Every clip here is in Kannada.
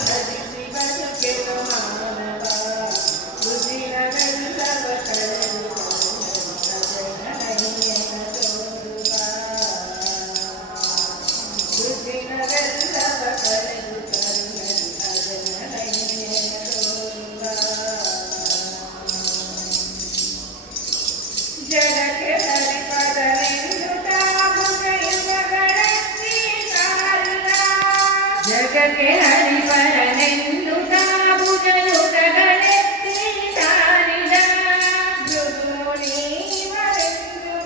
ಭಜಿಸಿ ಬದುಕೆನು ಮಾನವ ರುಜಿನವೆಲ್ಲವ ಕಳೆದು ಜನನಯ್ಯನ ತೋರುವ ರುಜಿನವೆಲ್ಲವ ಕಳೆದು ಜನನಯ್ಯನ ತೋರುವ ಜಗಕ್ಕೆ ಹರಿಪದನೆಂದು ತಾಭುಜಯುಗಗಳೆತ್ತಿ ಸಾರಿದ ಜಗಕ್ಕೆ ಹರಿಪದನೆಂದು ತಾಭುಜಯುಗಗಳೆತ್ತಿ ಸಾರಿದ ಭೃಗುಮುನೀವರೆಂದು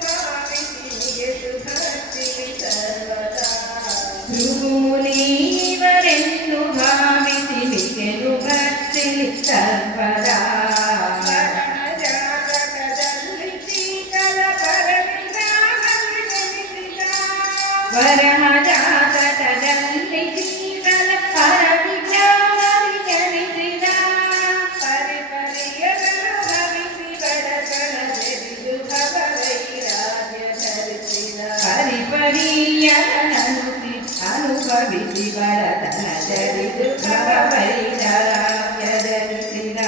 ಭಾವಿಸಿ ನಿಗೆದು ಭಕ್ತಿಲಿ ಸರ್ವದಾ ಭೃಗುಮುನೀವರೆಂದು ಭಾವಿಸಿ ನಿಗೆದು ಭಕ್ತಿಲಿ ಸರ್ವದಾ ವರಹಜಾತದಲ್ಲಿ ಜೀವನ ಪರವಿಜ್ಞಾನವಿ ಜನಿಸಿದ ಪರಿಪರಿಯರನು ಭವಿಸಿ ಬಡತನ ಜರಿದು ಭವವೈರಾಗ್ಯ ಧರಿಸಿದ ಪರಿಪರಿಯರನನುಸಿ ಅನುಭವಿಸಿ ಬಡತನ ಜರಿದು ಭವವೈರಾಗ್ಯ ಧರಿಸಿದ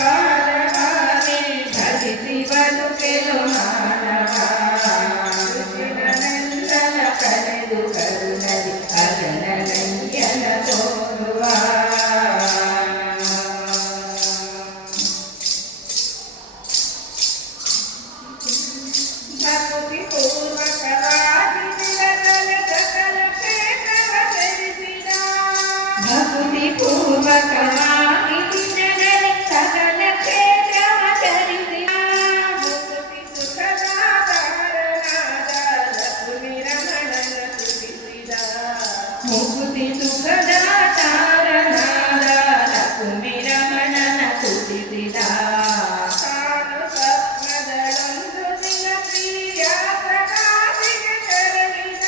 ಪಾದಮಾನೆ ಭಜಿಸಿ ಬದುಕೆನು ಮಾನವ ಕರೆದು ಕರುಣದಿ ಅಜನನಯ್ಯನ ತೋರುವ ಭಕ್ತಿ ಪೂರ್ವಕವಾಗಿ ನಿರತನ ಸಕಲ ಕ್ಷೇತ್ರವ ಧರಿಸಿದ ಭಕ್ತಿ ಪೂರ್ವಕವಾಗಿ ನಿರತನ ಸಕಲ ಕ್ಷೇತ್ರವ ಧರಿಸಿದ ಮುಕ್ತಿ ಸುಖದ ಮುಕುತಿ ಸುಖದ ತಾರನಾದ ಲಕ್ಷ್ಮಿ ರಮಣನ ತುತಿಸಿದ ತಾನು ಸ್ವಪ್ನದಳೊಂದು ದಿನ ಪ್ರಿಯಾಸಕಾಸಿಗೆ ತೆರಳಿದ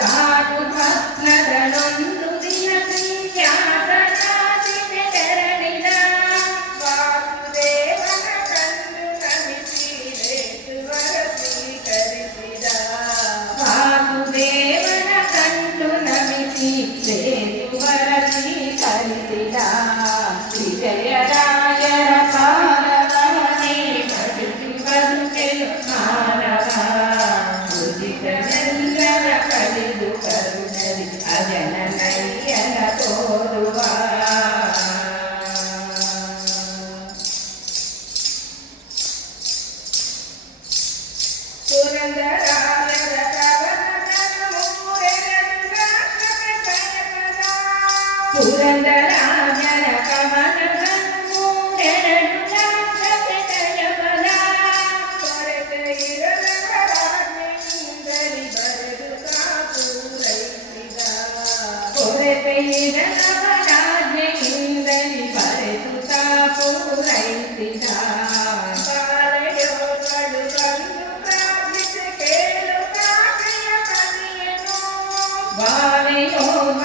ತಾನು ಸ್ವಪ್ನದಳೊಂದು ದಿನ ಪ್ರಿಯಾಸಕಾಸಿಗೆ ತೆರಳಿದ ವಾಸುದೇವನ ಕಂಡು ನಮಿಸಿ ರೇಸುವರ ಸ್ವೀಕರಿಸಿದ ವಾಸುದೇವನ ಕಂಡು ನಮಿಸಿ ರೇಸುವರ ಸ್ವೀಕರಿಸಿದ ವಿಜಯರಾಯರ ಪಾದವನೇ ಭಜಿಸಿ ಬದುಕೆನು ಮಾನವ ಉದಿತನೆಲ್ಲರ ಕಲಿದು ಕರುಣದಿ ಅಜನನಯ್ಯನ ತೋರುವ ಪುರಂದರಾಯರ ಕವನಗಳನ್ನು ಮೂರೆರಡು ರಾಷ್ಟ್ರಕ್ಕೆ ಭಯಪದ ಪುರಂದರಾಯರ ಕವನಗಳನ್ನು ಮೂರೆರಡು ರಾಷ್ಟ್ರಕ್ಕೆ ಜಯಪದ ಕೊರತೆ ಇರದವರಾಜ್ಞೆಯಿಂದಲಿ ಬರೆದು ಪೂರೈಸಿದ ಕೊರತೆ ಇರದವರಾಜ್ಞೆಯಿಂದಲಿ ಬರೆದು ಪೂರೈಸಿದ ಬಾಲೆಯೋರ್ವನು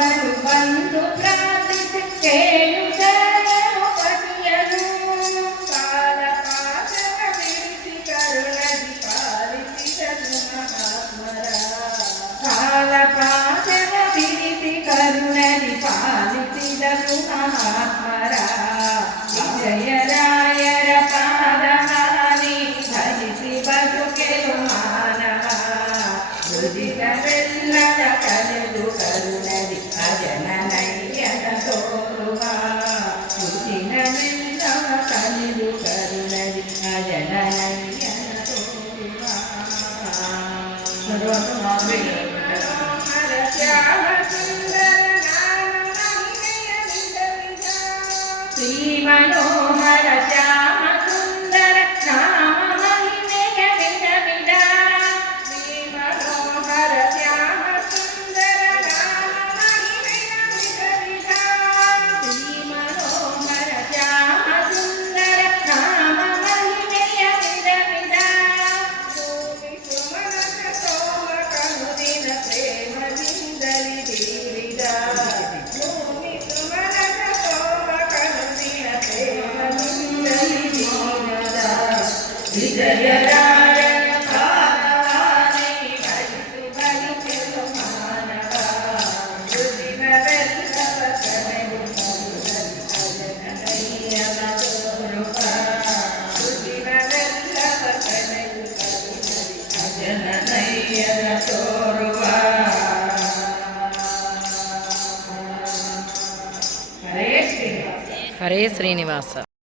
ಬಂದು ಪ್ರಾರ್ಥಿಸಿ ಕೇಳುತ್ತೇನು ಪತಿಯನು ಕಾಲ ಪಾಶವ ಬಿಡಿಸಿ ಕರುಣದಿ ಪಾಲಿಸಿದನು ಮಹಾತ್ಮರ ಕಾಲ ಪಾಶವ ಬಿಡಿಸಿ ಕರುಣದಿ ಪಾಲಿಸಿದನು ಮಹಾತ್ಮರ ವಿಜಯರಾಯರ ಪಾದಹಾನಿ ಭಜಿಸಿ ಬದುಕೆನು ಮಾನವ ರುಜಿನವೆಲ್ಲದ ಕಲೆದು ಕರುಣದಿ ಅಜನನಯ್ಯನ ತೋರುವ ರುಜಿನವೆಲ್ಲವ ಕಲೆದು ಕರುಣದಿ ಅಜನನಯ್ಯನ ತೋರುವ ಮನೋಹರ ಶ್ಯಾಮ ಸುಂದರ ನಾನು ಮಹಿಮೆಯ ವಿಧವಿಧ ಶ್ರೀ ಮನೋಹರ ಶ್ಯಾಮ ಸುಂದರ ನಾಮ ಮಹಿಮೆಯ ವಿಧವಿಧ ಶ್ರೀ ಮನೋಹರ ಶ್ಯಾಮ ಸುಂದರ ನಾಮ ಮಹಿಮೆಯ ವಿಧವಿಧ ಶ್ರೀ ಮನೋಹರ ಶ್ಯಾಮ ಸುಂದರ ನಾಮ ಮಹಿಮೆಯ ವಿಧವಿಧ ಭೂಮಿ ಸುಮನಸ ಸೋಮ ಕನುದಿನ ಪ್ರೇಮದಿಂದಲಿ ಬೀರಿದ ಭೂಮಿ ಸುಮನಸ ಸೋಮ ಕನುದಿನ ಪ್ರೇಮದಿಂದ ಜನನಯ್ಯನ ತೋರುವ ಹರೇ ಶ್ರೀನಿವಾಸ. ಹರೇ ಶ್ರೀನಿವಾಸ.